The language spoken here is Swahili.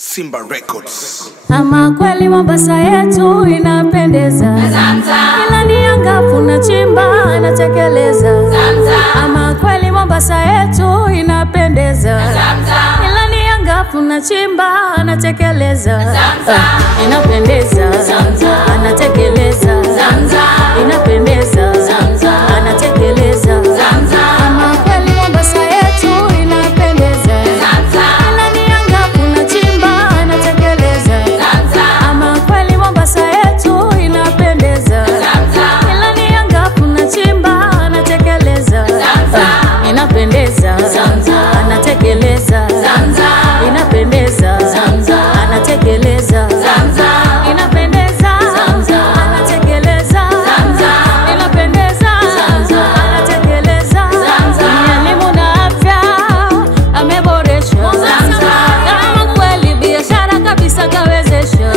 Simba Records. Ama kweli Mombasa yetu inapendeza. Ila ni angafu na chimba natekeleza. Ama kweli Mombasa yetu inapendeza. Ila ni angafu na chimba natekeleza. Inapendeza, anatekeleza. Inapendeza, anatekeleza. Ama kweli Mombasa yetu inapendeza. Ila ni angafu na chimba anatekeleza. Ama kweli Mombasa yetu inapendeza. Ila ni angafu na chimba anatekeleza. Inapendeza, anatekeleza. Inapendeza, anatekeleza. Inapendeza, anatekeleza. Inapendeza, anatekeleza. Elimu na afya ameboresha. Kama kweli biashara kabisa kawezesha.